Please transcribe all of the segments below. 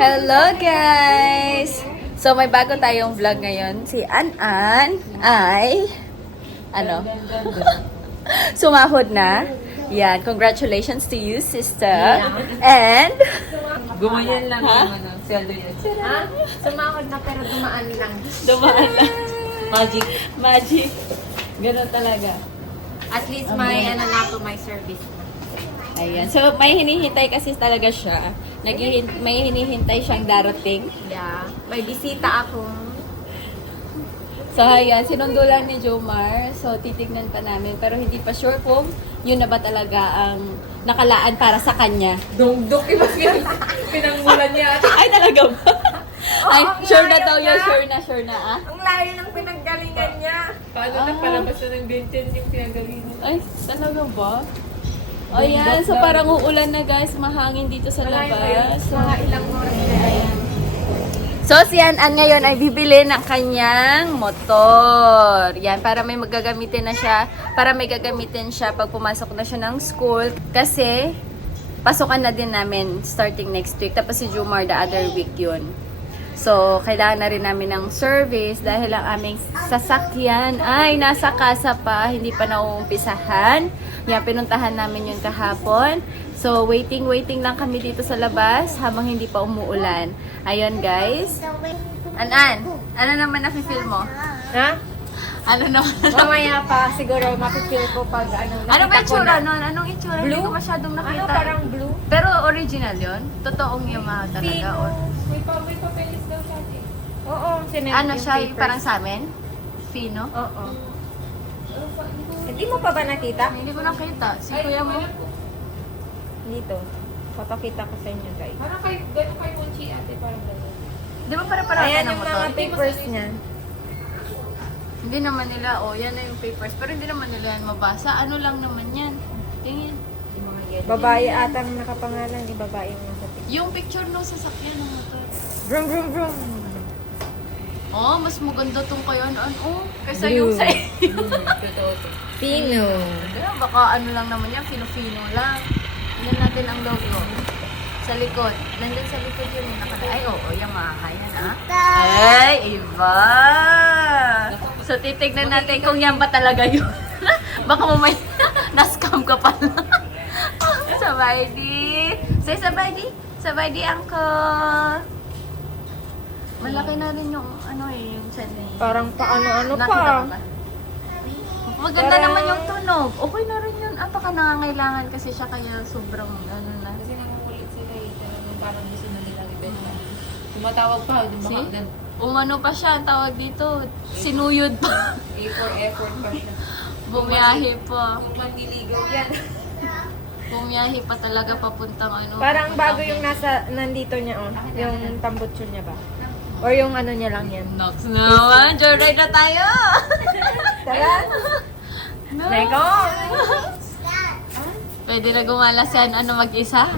Hello guys! So may bago tayong vlog ngayon. Si An-An ay sumahod na. Yan, congratulations to you, sister. And Gumayan lang yung sweldo niya. Ha? Sumahod na pero dumaan lang. dumaan lang. Magic. Magic. Ganun talaga. At least may may service na. Ayan. So may hinihintay kasi talaga siya. May hinihintay siyang darating. Yeah. May bisita ako. So, ayan, sinundo lang ni Jomar. So, titignan pa namin. Pero hindi pa sure kung yun na ba talaga ang nakalaan para sa kanya. Dungdok, iba pinangmulan niya. Ay, talaga ba? Ay, ang sure na layo daw yun. niya. Sure na, ah. Ang layo ng pinanggalingan niya. Paano na palabas na ng Vincent yung pinagalingan? Ay, talaga ba? O, yan. So, parang uulan na, guys. Mahangin dito sa labas. So, Mga ilang oras na yan. So, si An-An ngayon ay bibili ng kanyang motor. Yan, para may magagamitin na siya. Para may gagamitin siya pag pumasok na siya ng school. Kasi, pasukan na din namin starting next week. Tapos si Jomar the other week yun. So, kailangan na rin namin ng service dahil ang aming sasakyan ay nasa kasa pa. Hindi pa nauumpisahan. Yan, pinuntahan namin yun kahapon. So, waiting lang kami dito sa labas habang hindi pa umuulan. Ayun, guys. An-An, ano naman nafe-feel mo? Ha? Ano naman? Mamaya pa siguro mapipil ko pag Ano ba nakita ko itsura na. nun? Anong itsura? Hindi Blue? ko masyadong nakita. Parang blue? Pero original yon. Totoong Yamaha talaga. Or, May papeles daw siya. Oo. ano siya, yung parang sa amin? Fino? Oo. Hindi mo pa ba nakita? Hindi ko nakita. Si kuya mo? Dito. Papakita ko sa inyo, guys. Parang kayo, gano'n kayo Munchi ate, parang gano'n. Di ba para Ayan ng yung motor? mga papers niya. Hindi naman nila, yan na yung papers. Pero hindi naman nila yan mabasa. Ano lang naman yan? Tingin. Yung mga yan. Babae atang nakapangalan, di babae yung nasa picture. Yung picture no sasakyan ng motor. Brum, brum, brum. Oh, mas maganda tong kayo ano. Oh, kaysa yung sa Totoo to. Pino. Kaya baka ano lang naman yan, fino-fino lang. Tingnan natin ang logo. Sa likod. Nandun sa likod yun. Ay, oo, Yamaha yan, ah. Ay, iba! So, titignan natin kung yan ba talaga yun. Baka mo may na-scam ka pala. Sabay di. Say sabay di. Sabay di, uncle. Malaki na rin yung, yung chan eh. Parang paano-ano Nakita pa. mo ba? Maganda naman yung tunog. Okay na rin yun. Baka nangangailangan kasi siya kaya sobrang na. Kasi nangungulit sila eh. Talagang parang gusto na nilang ibenta. Tumatawag pa, di ba? See? Umano pa siya, ang tawag dito. Sinuyod pa. A for effort pa siya. Bumiyahe pa. Kung manliligaw yan. Bumiyahe pa talaga papuntang ano. Parang bago papuntang- yung nandito niya, oh. Yung tambutso niya ba? Or yung ano niya lang yan. Nox naman. Joyride na tayo. Tara! No. Lego! Pwede na gumala si mag-isa.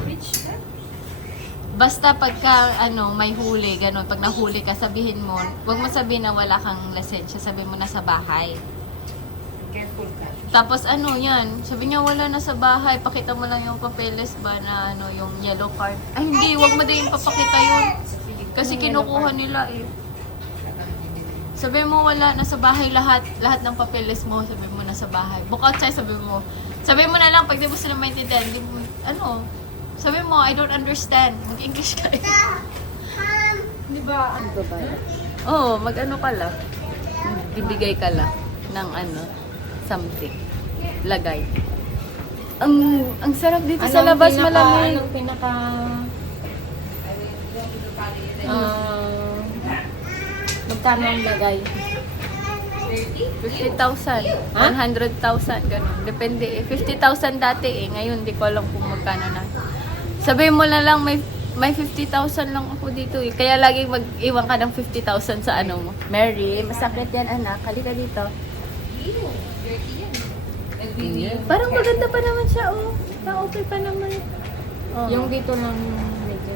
Basta pagka may huli, ganun, pag nahuli ka, sabihin mo, huwag mo sabihin na wala kang lisensya, sabihin mo na sa bahay. Careful ka. Tapos yan, sabi niya wala na sa bahay, pakita mo lang yung papeles ba na yung yellow card. Ay hindi, wag mo din papakita yun. Kasi kinukuha nila eh. Sabi mo wala na sa bahay lahat ng papeles mo, sabi mo na sa bahay. Book outside, sabi mo na lang pag di mo sila maintindihan, di mo, sabi mo, I don't understand. Mag-English ka eh. Di ba? Ano ba? Oo, mag-ano ka lang. Bibigay ka lang ng something. Lagay. Ang sarap dito sa labas, malamig. Anong pinaka... magkano ang lagay? 50,000. 100,000, ganun. Depende eh. 50,000 dati eh. Ngayon, di ko alam kung magkano na. Sabihin mo na lang, may 50,000 lang ako dito eh. Kaya laging mag-iwan ka ng 50,000 sa mo. Mary, masakit yan anak. Halika dito. Parang maganda pa naman siya oh. Okay pa naman. Oh. Yung dito lang medyo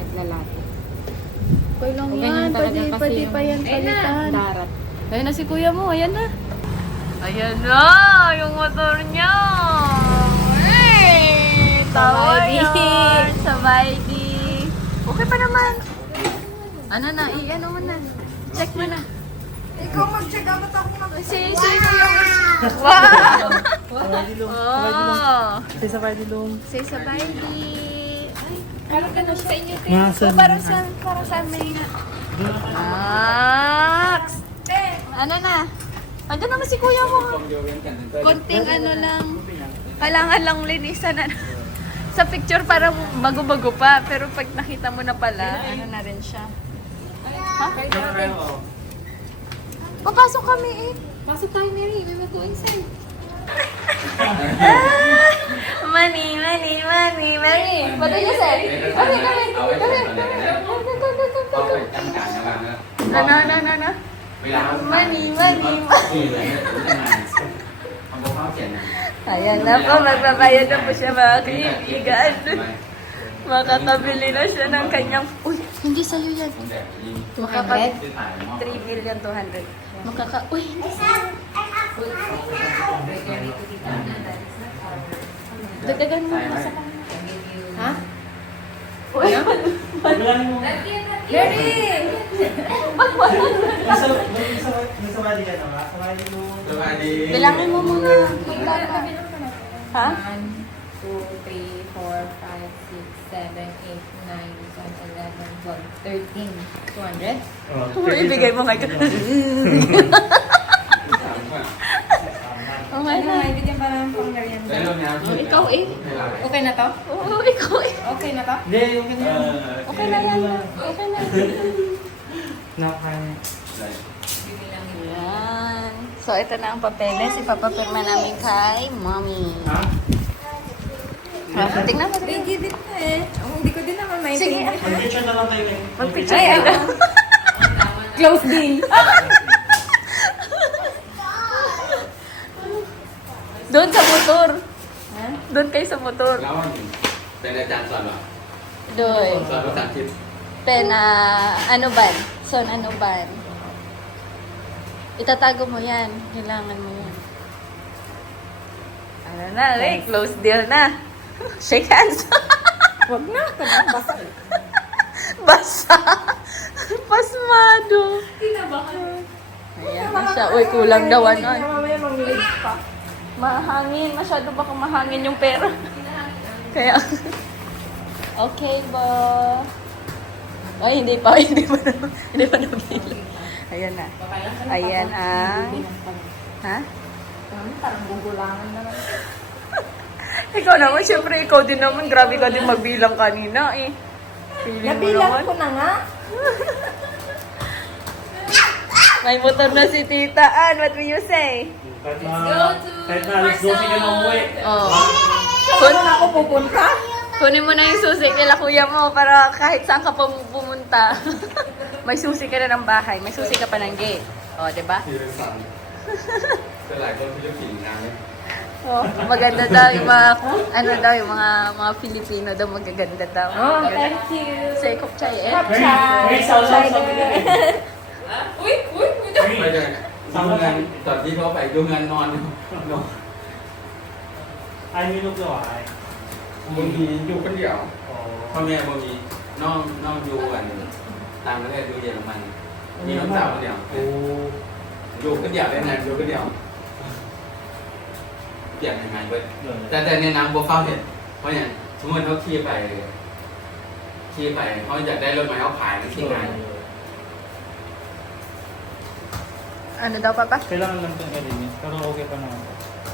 naglalaki. Okay lang Okay yan. lang talaga kasi Pwede yung- pa yan palitan. Darat. Ayun na si kuya mo. Ayan na. Ayan na. Yung motor niya. Hey! Tawa Sabay di. yan. Sabay di. Okay pa naman. Ano na, i-ano mo na. Check mo na. Ikaw mag-check out at ako mag- Si Kuya. Wow! Oh! Say sa party dong. Say sabay di. Ay, Parang ganun sa inyo. Nasaan? parang sa amin nga. Max! Ano na? Andun naman si kuya mo. Konting ano lang. Kailangan lang linisan na. Sa picture parang bago-bago pa. Pero pag nakita mo na pala, ano na rin siya. Ha? Papasok kami eh. Pasok tayo, Mary. We will go inside. Money. What did you say? Okay, Ano? เวลา Money. นี่เลยทำข้าวเขียนนะ Ayan na po, magbabayad na po siya mga kaibigan. Makakabili na siya ng kanyang... Uy, hindi sa'yo yan. 200 3 billion 200. Uy, hindi sa'yo. Dagdagan mo pa sa kanya. Ha? Uy, Bilangin mo. Mary! Nasa bali ka na ba? Sa bali mo. bilangin mo muna. Ha? 1, 2, 3, 4, 5, 6, 7, 8, 9, 10, 11, 12, 13. 200? Uy, ibigay mo kay Oh my Ano, God. ibigyan pa ng pang merienda. Ikaw eh. Okay na to? Oo, ikaw eh. Okay na to? Hindi, yung ganyan. Okay na yan. Okay na. Nakakain. Ayan. So, ito na ang papeles. Ipapapirma namin kay Mommy. Ha? Tingnan mo. May give it na eh. Hindi ko din naman may Sige. Mag-picture na lang kayo eh. Mag-picture Ay, tayo. Close deal. Doon sa motor. Doon kayo sa motor. เป็นอาจารย์สอนเหรอ Doon. สอนภาษาอังกฤษ Pena, ano ban? Son, ano ban? Itatago mo yan. Kailangan mo yan. Ano na, close deal na. Shake hands. Wag na. Basta. Basa. Pasmado. Ayan na siya. Uy, kulang daw ano. Mamaya mag-live pa. Mahangin. Masyado baka mahangin yung pera. Kaya, okay bo. Ay, hindi pa nabili. Ayan na. Ayan ang... Ha? Parang gugulangan naman. Ikaw naman, syempre ikaw din naman. Grabe ka din magbilang kanina eh. Feeling mo Nabilang naman. ko na nga. May motor na si Tita Ann. What will you say? Kahit na alas 12 ka na umuwi. Oh. Saan na ako pupunta? Kunin mo na yung susi kila kuya mo para kahit saan ka pa pumunta. May susi ka na ng bahay. May susi ka pa ng gate. O, di ba? ที่เป็นสันเป็นหลายคนที่จะผิดงานไหม Oh, maganda daw yung mga, ano daw, yung mga Filipino daw magaganda daw. Oh, thank you. Say kop chay eh. Wait, sound. อุ้ย ไม่ใช่ดูงานตอนที่เขาไปดูงานนอนนอน Ay, may look daw ay. บางทีอยู่คนเดียว Oh. พ่อแม่บางทีน้องอยู่อันต่างประเทศอยู่เยอรมันมีน้องสาวคนเดียว Oh. อยู่คนเดียวได้ไงอยู่คนเดียวเปลี่ยนยังไงเว้ยแต่ในน้ำบัวฟ้าเห็นเพราะอย่างสมมติเขาขี่ไปเขาอยากได้รถมาเขาขายนั่นที่งาน Ano daw, Papa? Kailangan lang itong kalinis. Pero okay pa naman.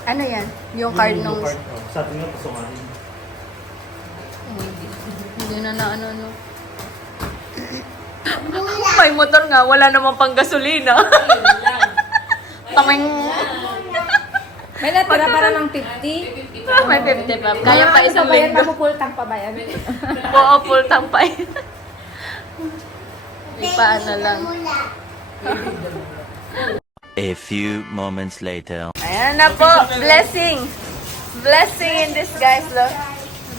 Ano yan? Yung card nung... Sa atin nga, pasungahin. Hindi na ano. May motor nga, wala namang pang gasolina. Taming... May natira para ng 50. May 50 pa. Kaya pa isang linggo. Mamupul tank pa ba yan? Oo, full tampay. Di pa ano lang. A few moments later. Ayan na po. Blessing. Blessing in this guys, look.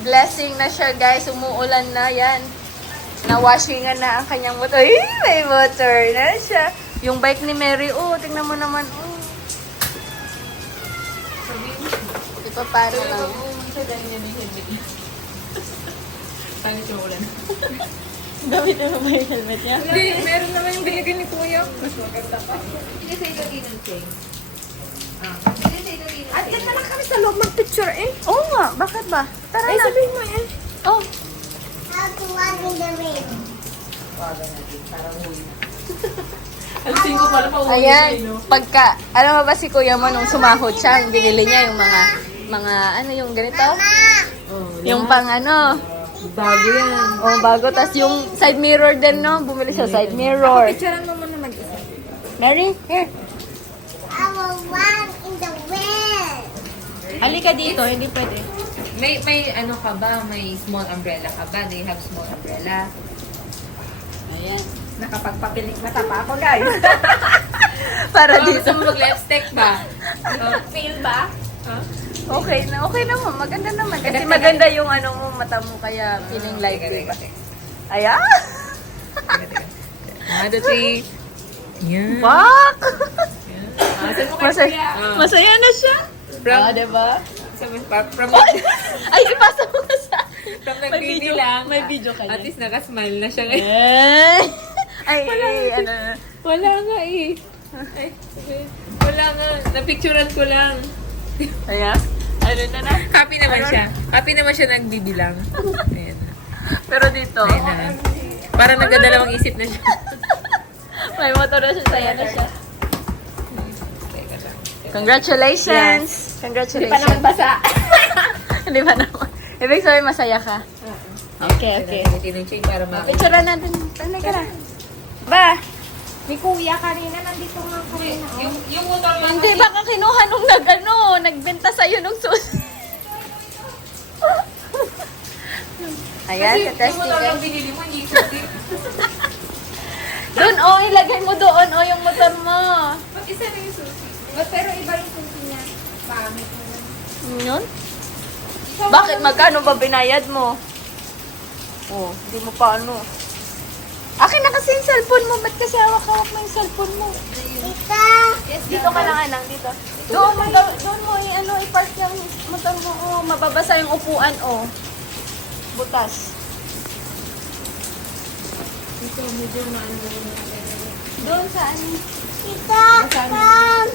Blessing na siya, guys. Umuulan na yan. Na-washingan na ang kanyang motor. Ay, may motor na siya. Yung bike ni Mary, oh, tingnan mo naman. Oh. Ipaparo lang. Paano siya ulan? Gamitin mo ba yung helmet niya? Hindi, meron naman yung binigay ni Kuya. Mas maganda pa. Hindi sa ito din ang chain. At yan na lang kami sa loob mag-picture eh. Oo nga, bakit ba? Tara Ay, na. sabihin mo yan. Oh, Alisin ko pala pa ayan. Pagka, alam mo ba si kuya mo nung sumahod siya, binili niya yung mga, ano yung ganito? Yung pang ano. Bago yan. Oh, bago. Tapos yung side mirror din, no? Bumili siya side mirror. Picturean mo muna mag-isa. Mary, here. I will run in the wind. Halika dito, hindi pwede. May ano ka ba? May small umbrella ka ba? They have small umbrella. Ayan. Nakapagpapilik na pa ako, guys. Para Oh, dito. gusto mo mag-lipstick ba? Feel ba? Okay na, okay naman. Maganda naman. Kasi maganda yung ano mo, mata mo, kaya feeling like, diba? Ayan. 1, 2, 3. Yan. Fuck! Saan mo kay Masaya, Kuya? masaya na siya. From, Diba? from, Ay, ipasa mo ka sa akin. from May nag-baby video- lang. may video ka At niya. least nakasmile na siya ngayon. Ay, ano. Wala nga eh. Ay, sige. Wala nga. Napicturean ko lang. Ayan. Ano na. Happy naman siya. Happy naman siya nagbibilang. Ayan na. Pero dito, Ayan na. Parang nagdadalawang isip na siya. may motor na siya, saya na siya. Teka lang. Congratulations! Congratulations. Hindi pa naman basa. Hindi pa naman. Ibig sabihin, masaya ka. Okay, okay. Tinong chain para makita. Picture natin. Tanay ka na. Ba? Ni Kuya kanina, nandito nga kanina. Yung motor lang. Hindi, baka kinuha nung nagbenta sa'yo nung susi. Ayan, Kasi yung ka-testing. motor lang binili mo, hindi susi. Doon, oh, ilagay mo doon, oh, yung motor mo. Ba't isa na yung susi? Pero iba yung susi niya. Pangit mo. Yun? Bakit? Magkano ba binayad mo? Oh, hindi mo pa ano. Akin na kasi yung cellphone mo. Ba't kasi hawak-hawak mo yung cellphone mo? Ika. Dito ka lang, anang, dito. Doon mo, i-park yung motor mo. Oh, mababasa yung upuan, oh. Butas. Dito, medyo maano. Doon sa ano? Ika. Come.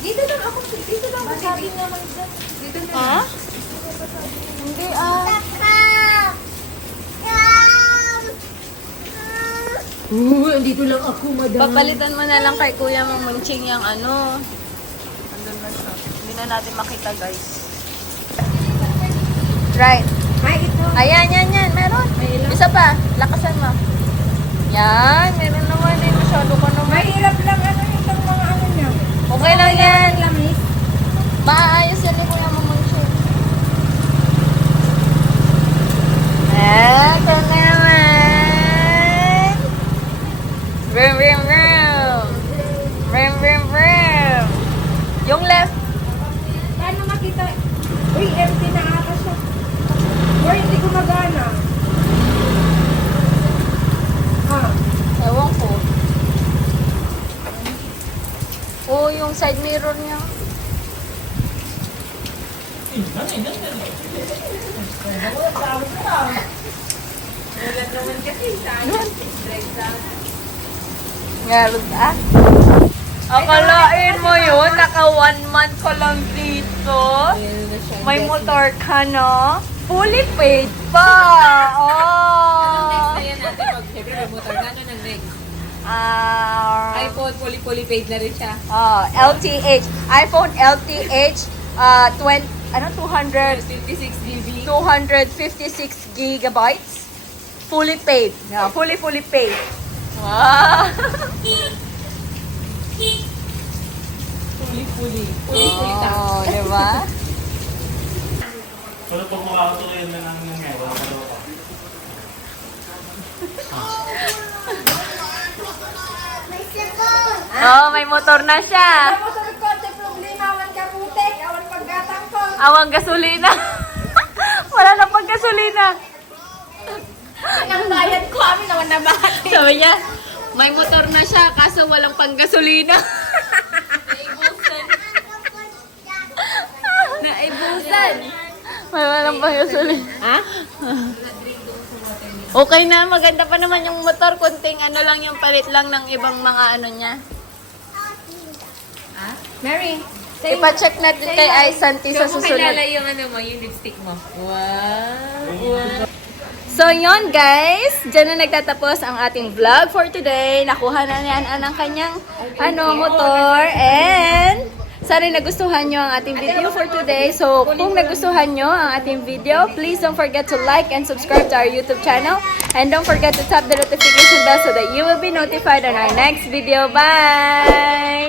Dito lang ako. Dito lang ako. Masabi naman dyan. Dito na. Ha? Hindi, ah. Come. Come. Dito lang ako, madam. Papalitan mo na lang kay Kuya Mamunching yung ano. Andun na siya. Hindi na natin makita, guys. Right. Ay, ito. Ayan, yan. Meron. Isa pa. Lakasan mo. Yan. Meron naman eh. Masyado ka naman. Mahirap lang ano itong mga ano niya. Okay lang yan. Lamis. Maayos yan ni Kuya Mamunching. Ito naman. Vroom, vroom, vroom. Vroom, vroom, vroom. Yung left. Paano makita? Uy, empty na ata siya. Uy, hindi gumagana. Ah. Ewan ko. Oh, yung side mirror niya. Wala naman kasi sa akin. Drive lang. Meron ka? Akalain mo yun, naka 1 month ka lang dito. Meron na siya. May motor ka, no? Fully paid pa! Anong next Oh! na yan natin pag syempre may motor na? Ano nang next? iPhone, iPhone, fully paid na rin siya. LTH. iPhone LTH, 200, 56 GB. 256 gigabytes. Fully paid. Yeah, fully paid. Wow! Fully tax. Oh, di ba? Pero pag makakatuloy na lang ng ngayon, wala ka daw ako. May sabon. Oh, may motor na siya. Ako sa kotse problema, awan ka putek, awan paggatang ko. Awang gasolina. Wala na pang gasolina. Ang bayad ko, amin naman na bakit. Sabi niya, may motor na siya, kaso walang pang gasolina. Naibusan. May walang pang gasolina. Ha? Okay na, maganda pa naman yung motor. Kunting ano lang yung palit lang ng ibang mga ano niya. Mary, Ipa-check natin kay Aisanti sa Show mo susunod. kilala yung ano mo, yung lipstick mo. Wow! So, yon guys. Diyan na nagtatapos ang ating vlog for today. Nakuha na niyan ang kanyang motor. And sana nagustuhan nyo ang ating video for today. So, kung nagustuhan nyo ang ating video, please don't forget to like and subscribe to our YouTube channel. And don't forget to tap the notification bell so that you will be notified on our next video. Bye!